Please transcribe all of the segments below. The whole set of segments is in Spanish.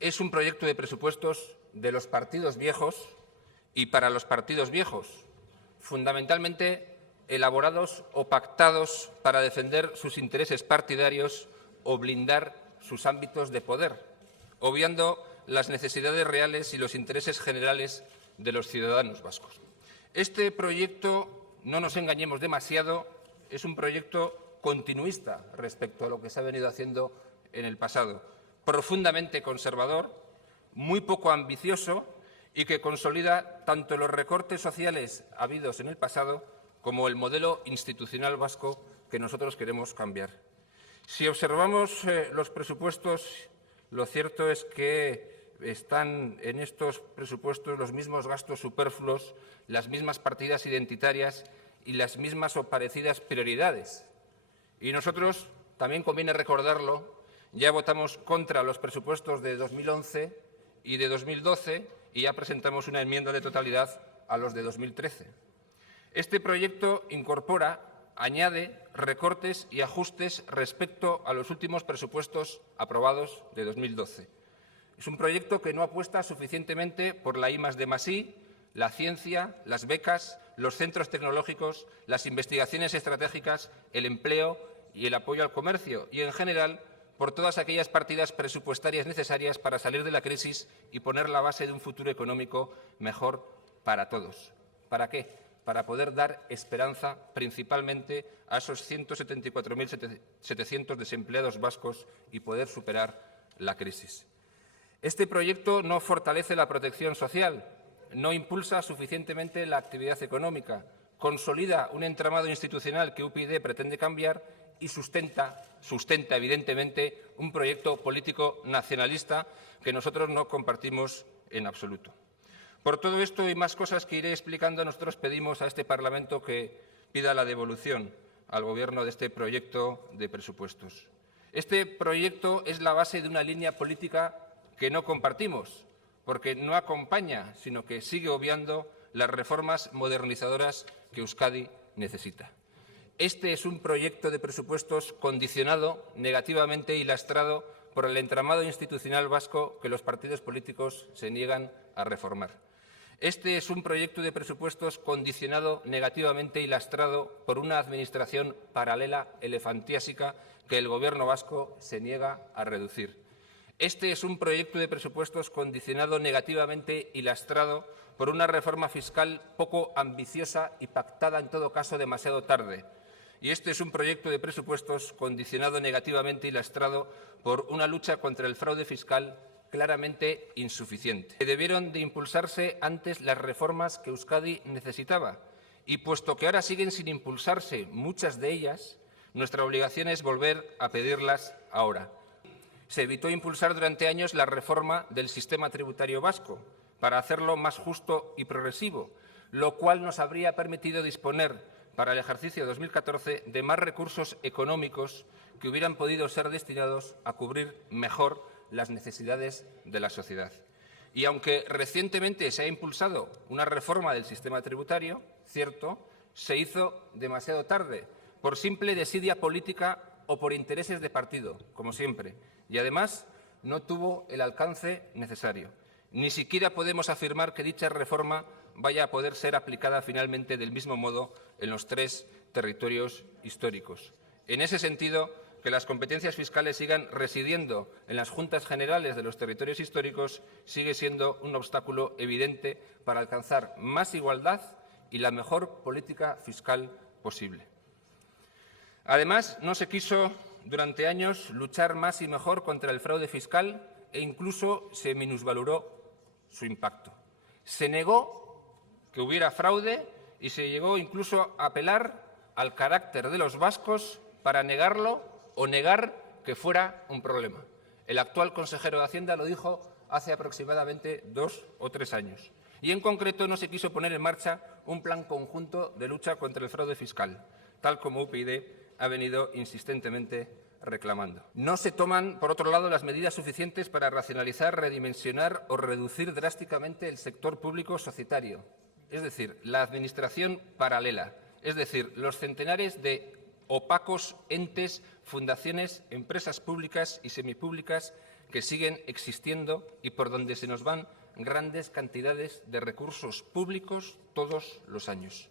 Es un proyecto de presupuestos de los partidos viejos y para los partidos viejos, fundamentalmente elaborados o pactados para defender sus intereses partidarios o blindar sus ámbitos de poder, obviando las necesidades reales y los intereses generales de los ciudadanos vascos. Este proyecto, no nos engañemos demasiado, es un proyecto continuista respecto a lo que se ha venido haciendo en el pasado, profundamente conservador, muy poco ambicioso y que consolida tanto los recortes sociales habidos en el pasado como el modelo institucional vasco que nosotros queremos cambiar. Si observamos los presupuestos, lo cierto es que están en estos presupuestos los mismos gastos superfluos, las mismas partidas identitarias y las mismas o parecidas prioridades. Y nosotros, también conviene recordarlo, ya votamos contra los presupuestos de 2011 y de 2012 y ya presentamos una enmienda de totalidad a los de 2013. Este proyecto incorpora, añade recortes y ajustes respecto a los últimos presupuestos aprobados de 2012. Es un proyecto que no apuesta suficientemente por la I+D+I, la ciencia, las becas, los centros tecnológicos, las investigaciones estratégicas, el empleo y el apoyo al comercio y, en general, por todas aquellas partidas presupuestarias necesarias para salir de la crisis y poner la base de un futuro económico mejor para todos. ¿Para qué? Para poder dar esperanza principalmente a esos 174.700 desempleados vascos y poder superar la crisis. Este proyecto no fortalece la protección social, no impulsa suficientemente la actividad económica, consolida un entramado institucional que UPyD pretende cambiar y sustenta evidentemente un proyecto político nacionalista que nosotros no compartimos en absoluto. Por todo esto y más cosas que iré explicando, nosotros pedimos a este Parlamento que pida la devolución al Gobierno de este proyecto de presupuestos. Este proyecto es la base de una línea política que no compartimos, porque no acompaña, sino que sigue obviando las reformas modernizadoras que Euskadi necesita. Este es un proyecto de presupuestos condicionado negativamente y lastrado por el entramado institucional vasco que los partidos políticos se niegan a reformar. Este es un proyecto de presupuestos condicionado negativamente y lastrado por una administración paralela elefantiásica que el Gobierno vasco se niega a reducir. Este es un proyecto de presupuestos condicionado negativamente y lastrado por una reforma fiscal poco ambiciosa y pactada, en todo caso, demasiado tarde. Y este es un proyecto de presupuestos condicionado negativamente y lastrado por una lucha contra el fraude fiscal claramente insuficiente. Debieron de impulsarse antes las reformas que Euskadi necesitaba y, puesto que ahora siguen sin impulsarse muchas de ellas, nuestra obligación es volver a pedirlas ahora. Se evitó impulsar durante años la reforma del sistema tributario vasco para hacerlo más justo y progresivo, lo cual nos habría permitido disponer para el ejercicio 2014 de más recursos económicos que hubieran podido ser destinados a cubrir mejor las necesidades de la sociedad. Y aunque recientemente se ha impulsado una reforma del sistema tributario, cierto, se hizo demasiado tarde, por simple desidia política o por intereses de partido, como siempre, y además no tuvo el alcance necesario. Ni siquiera podemos afirmar que dicha reforma vaya a poder ser aplicada finalmente del mismo modo en los 3 territorios históricos. En ese sentido, que las competencias fiscales sigan residiendo en las Juntas Generales de los territorios históricos sigue siendo un obstáculo evidente para alcanzar más igualdad y la mejor política fiscal posible. Además, no se quiso durante años luchar más y mejor contra el fraude fiscal e incluso se minusvaloró su impacto. Se negó que hubiera fraude y se llegó incluso a apelar al carácter de los vascos para negarlo o negar que fuera un problema. El actual consejero de Hacienda lo dijo hace aproximadamente 2 o 3 años. Y en concreto no se quiso poner en marcha un plan conjunto de lucha contra el fraude fiscal, tal como UPyD ha venido insistentemente reclamando. No se toman, por otro lado, las medidas suficientes para racionalizar, redimensionar o reducir drásticamente el sector público societario, es decir, la administración paralela, es decir, los centenares de opacos entes, fundaciones, empresas públicas y semipúblicas que siguen existiendo y por donde se nos van grandes cantidades de recursos públicos todos los años.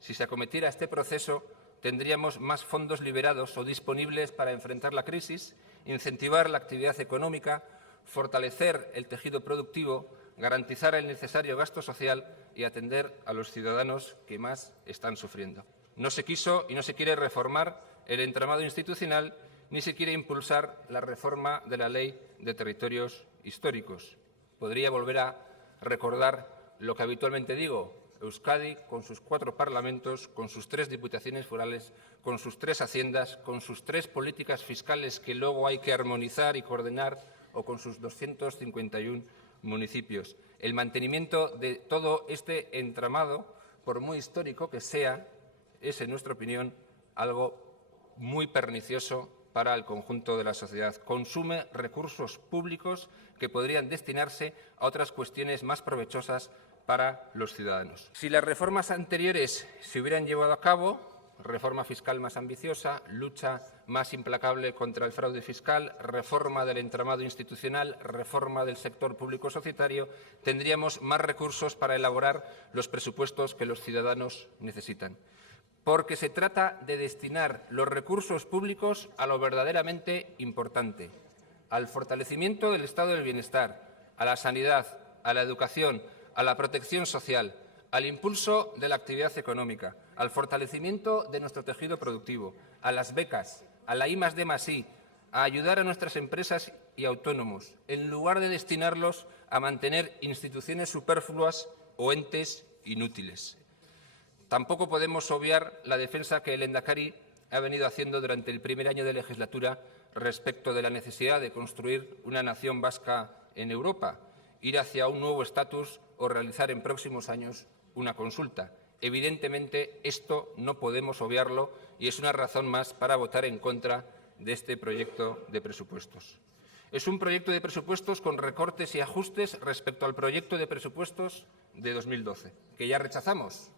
Si se acometiera este proceso, tendríamos más fondos liberados o disponibles para enfrentar la crisis, incentivar la actividad económica, fortalecer el tejido productivo, garantizar el necesario gasto social y atender a los ciudadanos que más están sufriendo. No se quiso y no se quiere reformar el entramado institucional ni se quiere impulsar la reforma de la Ley de Territorios Históricos. Podría volver a recordar lo que habitualmente digo: Euskadi, con sus 4 parlamentos, con sus 3 diputaciones forales, con sus 3 haciendas, con sus 3 políticas fiscales que luego hay que armonizar y coordinar, o con sus 251 municipios. El mantenimiento de todo este entramado, por muy histórico que sea, es, en nuestra opinión, algo muy pernicioso para el conjunto de la sociedad. Consume recursos públicos que podrían destinarse a otras cuestiones más provechosas para los ciudadanos. Si las reformas anteriores se hubieran llevado a cabo, reforma fiscal más ambiciosa, lucha más implacable contra el fraude fiscal, reforma del entramado institucional, reforma del sector público societario, tendríamos más recursos para elaborar los presupuestos que los ciudadanos necesitan. Porque se trata de destinar los recursos públicos a lo verdaderamente importante: al fortalecimiento del estado del bienestar, a la sanidad, a la educación, a la protección social, al impulso de la actividad económica, al fortalecimiento de nuestro tejido productivo, a las becas, a la I+D+I, a ayudar a nuestras empresas y autónomos, en lugar de destinarlos a mantener instituciones superfluas o entes inútiles. Tampoco podemos obviar la defensa que el Lehendakari ha venido haciendo durante el primer año de legislatura respecto de la necesidad de construir una nación vasca en Europa, ir hacia un nuevo estatus o realizar en próximos años una consulta. Evidentemente, esto no podemos obviarlo y es una razón más para votar en contra de este proyecto de presupuestos. Es un proyecto de presupuestos con recortes y ajustes respecto al proyecto de presupuestos de 2012, que ya rechazamos.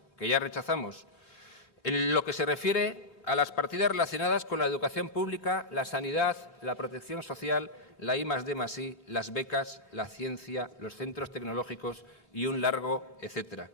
En lo que se refiere a las partidas relacionadas con la educación pública, la sanidad, la protección social, la I+D+I, las becas, la ciencia, los centros tecnológicos y un largo etcétera.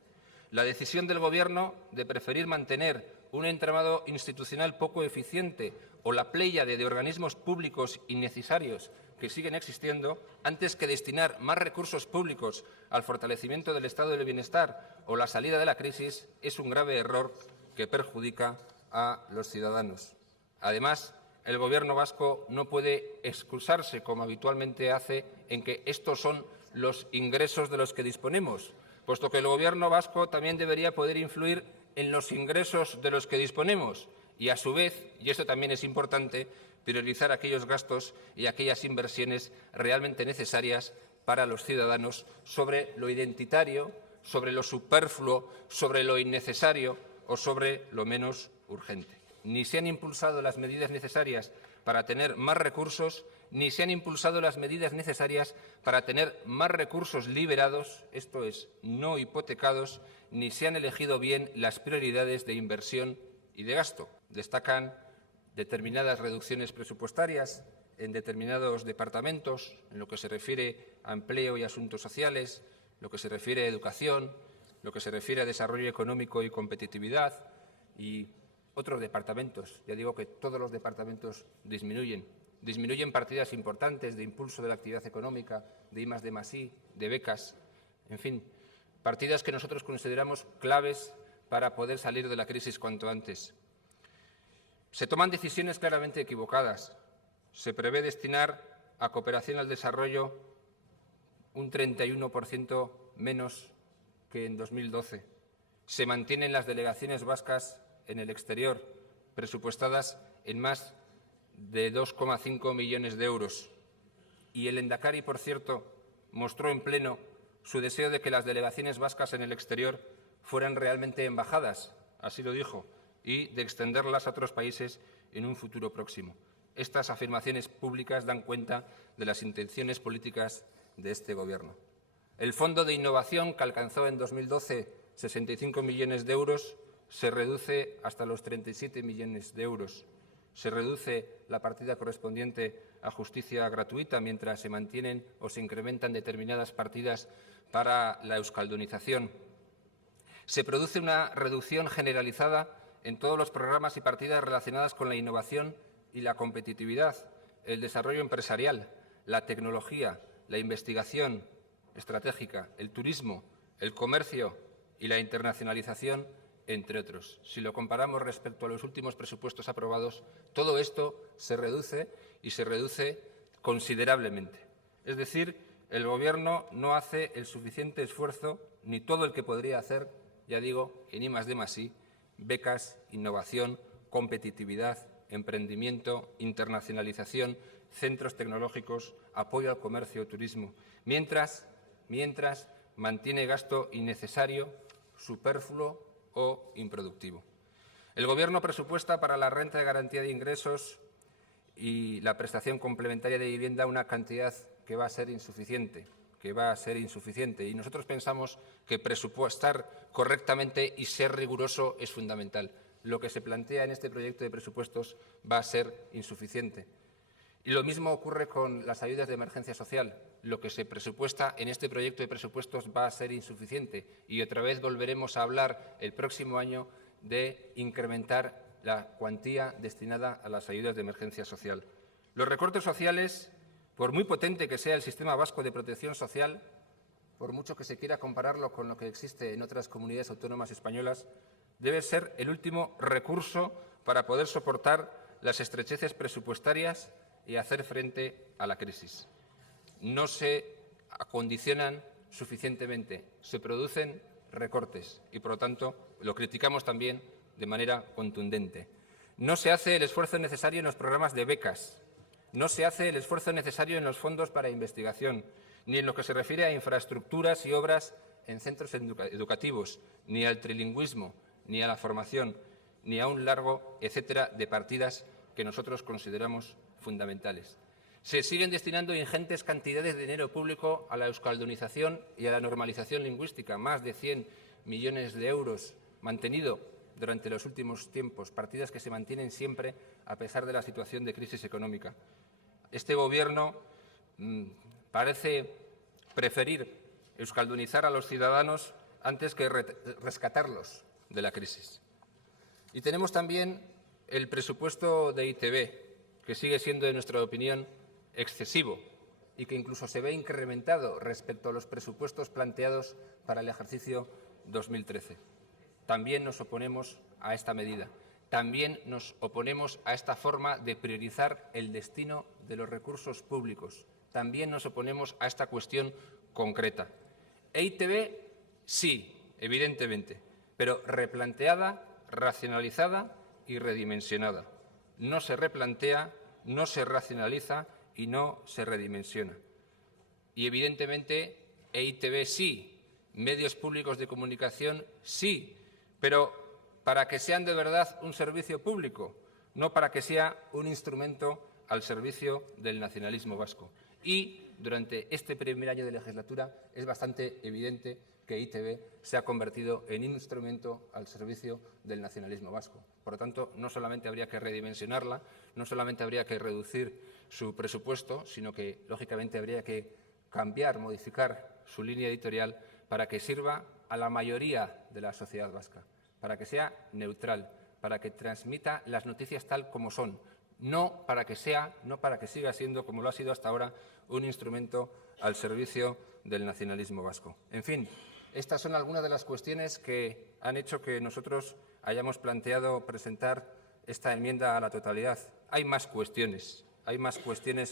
La decisión del Gobierno de preferir mantener un entramado institucional poco eficiente o la pléyade de organismos públicos innecesarios que siguen existiendo, antes que destinar más recursos públicos al fortalecimiento del estado del bienestar o la salida de la crisis, es un grave error que perjudica a los ciudadanos. Además, el Gobierno vasco no puede excusarse, como habitualmente hace, en que estos son los ingresos de los que disponemos, puesto que el Gobierno vasco también debería poder influir en los ingresos de los que disponemos y, a su vez, y esto también es importante, priorizar aquellos gastos y aquellas inversiones realmente necesarias para los ciudadanos sobre lo identitario, sobre lo superfluo, sobre lo innecesario o sobre lo menos urgente. Ni se han impulsado las medidas necesarias para tener más recursos, ni se han impulsado las medidas necesarias para tener más recursos liberados, esto es, no hipotecados, ni se han elegido bien las prioridades de inversión y de gasto. Destacan determinadas reducciones presupuestarias en determinados departamentos, en lo que se refiere a empleo y asuntos sociales, lo que se refiere a educación, lo que se refiere a desarrollo económico y competitividad, y otros departamentos. Ya digo que todos los departamentos disminuyen partidas importantes de impulso de la actividad económica, de I+D+I, de becas, en fin, partidas que nosotros consideramos claves para poder salir de la crisis cuanto antes. Se toman decisiones claramente equivocadas. Se prevé destinar a cooperación al desarrollo un 31% menos que en 2012. Se mantienen las delegaciones vascas en el exterior, presupuestadas en más de 2,5 millones de euros. Y el Lehendakari, por cierto, mostró en pleno su deseo de que las delegaciones vascas en el exterior fueran realmente embajadas, así lo dijo, y de extenderlas a otros países en un futuro próximo. Estas afirmaciones públicas dan cuenta de las intenciones políticas de este Gobierno. El Fondo de Innovación, que alcanzó en 2012 65 millones de euros, se reduce hasta los 37 millones de euros. Se reduce la partida correspondiente a justicia gratuita, mientras se mantienen o se incrementan determinadas partidas para la euskaldunización. Se produce una reducción generalizada en todos los programas y partidas relacionadas con la innovación y la competitividad, el desarrollo empresarial, la tecnología, la investigación estratégica, el turismo, el comercio y la internacionalización, entre otros. Si lo comparamos respecto a los últimos presupuestos aprobados, todo esto se reduce y se reduce considerablemente. Es decir, el Gobierno no hace el suficiente esfuerzo, ni todo el que podría hacer, ya digo, en I+D+I, becas, innovación, competitividad, emprendimiento, internacionalización, centros tecnológicos, apoyo al comercio, turismo, mientras mantiene gasto innecesario, superfluo o improductivo. El Gobierno presupuesta para la renta de garantía de ingresos y la prestación complementaria de vivienda una cantidad que va a ser insuficiente, y nosotros pensamos que presupuestar correctamente y ser riguroso es fundamental. Lo que se plantea en este proyecto de presupuestos va a ser insuficiente. Y lo mismo ocurre con las ayudas de emergencia social. Lo que se presupuesta en este proyecto de presupuestos va a ser insuficiente y otra vez volveremos a hablar el próximo año de incrementar la cuantía destinada a las ayudas de emergencia social. Los recortes sociales, por muy potente que sea el sistema vasco de protección social, por mucho que se quiera compararlo con lo que existe en otras comunidades autónomas españolas, debe ser el último recurso para poder soportar las estrecheces presupuestarias y hacer frente a la crisis. No se acondicionan suficientemente, se producen recortes y, por lo tanto, lo criticamos también de manera contundente. No se hace el esfuerzo necesario en los programas de becas, no se hace el esfuerzo necesario en los fondos para investigación, ni en lo que se refiere a infraestructuras y obras en centros educativos, ni al trilingüismo, ni a la formación, ni a un largo etcétera de partidas que nosotros consideramos fundamentales. Se siguen destinando ingentes cantidades de dinero público a la euskaldunización y a la normalización lingüística, más de 100 millones de euros mantenido durante los últimos tiempos, partidas que se mantienen siempre a pesar de la situación de crisis económica. Este Gobierno parece preferir euskaldunizar a los ciudadanos antes que rescatarlos de la crisis. Y tenemos también el presupuesto de EITB, que sigue siendo, en nuestra opinión, excesivo y que incluso se ve incrementado respecto a los presupuestos planteados para el ejercicio 2013. También nos oponemos a esta medida. También nos oponemos a esta forma de priorizar el destino de los recursos públicos. También nos oponemos a esta cuestión concreta. EITB, sí, evidentemente, pero replanteada, racionalizada y redimensionada. No se replantea, no se racionaliza y no se redimensiona. Y evidentemente EITB sí, medios públicos de comunicación sí, pero para que sean de verdad un servicio público, no para que sea un instrumento al servicio del nacionalismo vasco. Y durante este primer año de legislatura es bastante evidente que EITB se ha convertido en un instrumento al servicio del nacionalismo vasco. Por lo tanto, no solamente habría que redimensionarla, no solamente habría que reducir su presupuesto, sino que, lógicamente, habría que cambiar, modificar su línea editorial para que sirva a la mayoría de la sociedad vasca, para que sea neutral, para que transmita las noticias tal como son, no para que siga siendo, como lo ha sido hasta ahora, un instrumento al servicio del nacionalismo vasco. En fin, estas son algunas de las cuestiones que han hecho que nosotros hayamos planteado presentar esta enmienda a la totalidad. Hay más cuestiones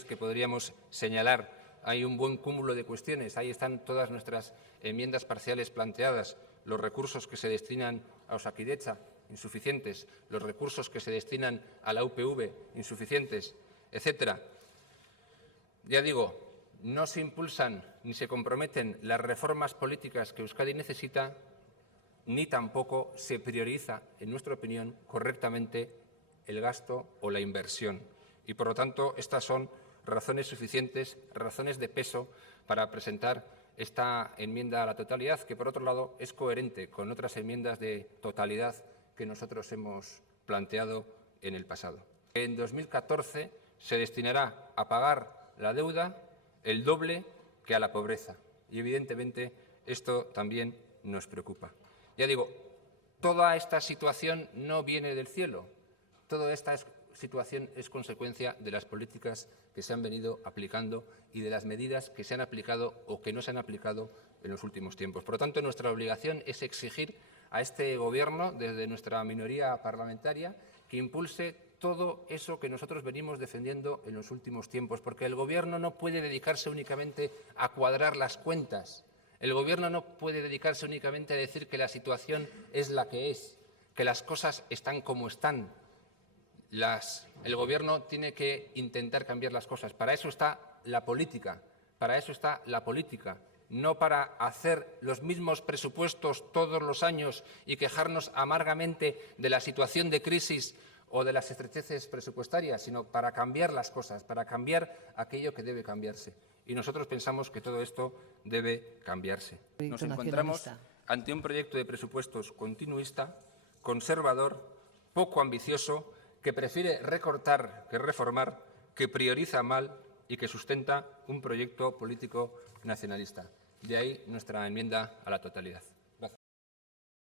que podríamos señalar. Hay un buen cúmulo de cuestiones. Ahí están todas nuestras enmiendas parciales planteadas, los recursos que se destinan a Osakidetza, insuficientes, los recursos que se destinan a la UPV, insuficientes, etcétera. Ya digo, no se impulsan ni se comprometen las reformas políticas que Euskadi necesita, ni tampoco se prioriza, en nuestra opinión, correctamente el gasto o la inversión. Y, por lo tanto, estas son razones suficientes, razones de peso para presentar esta enmienda a la totalidad, que, por otro lado, es coherente con otras enmiendas de totalidad que nosotros hemos planteado en el pasado. En 2014 se destinará a pagar la deuda el doble que a la pobreza y, evidentemente, esto también nos preocupa. Ya digo, toda esta situación no viene del cielo, toda esta situación es consecuencia de las políticas que se han venido aplicando y de las medidas que se han aplicado o que no se han aplicado en los últimos tiempos. Por lo tanto, nuestra obligación es exigir a este Gobierno, desde nuestra minoría parlamentaria, que impulse todo eso que nosotros venimos defendiendo en los últimos tiempos, porque el Gobierno no puede dedicarse únicamente a cuadrar las cuentas. El Gobierno no puede dedicarse únicamente a decir que la situación es la que es, que las cosas están como están. El Gobierno tiene que intentar cambiar las cosas. Para eso está la política, no para hacer los mismos presupuestos todos los años y quejarnos amargamente de la situación de crisis o de las estrecheces presupuestarias, sino para cambiar las cosas, para cambiar aquello que debe cambiarse. Y nosotros pensamos que todo esto debe cambiarse. Nos encontramos ante un proyecto de presupuestos continuista, conservador, poco ambicioso, que prefiere recortar que reformar, que prioriza mal y que sustenta un proyecto político nacionalista. De ahí nuestra enmienda a la totalidad.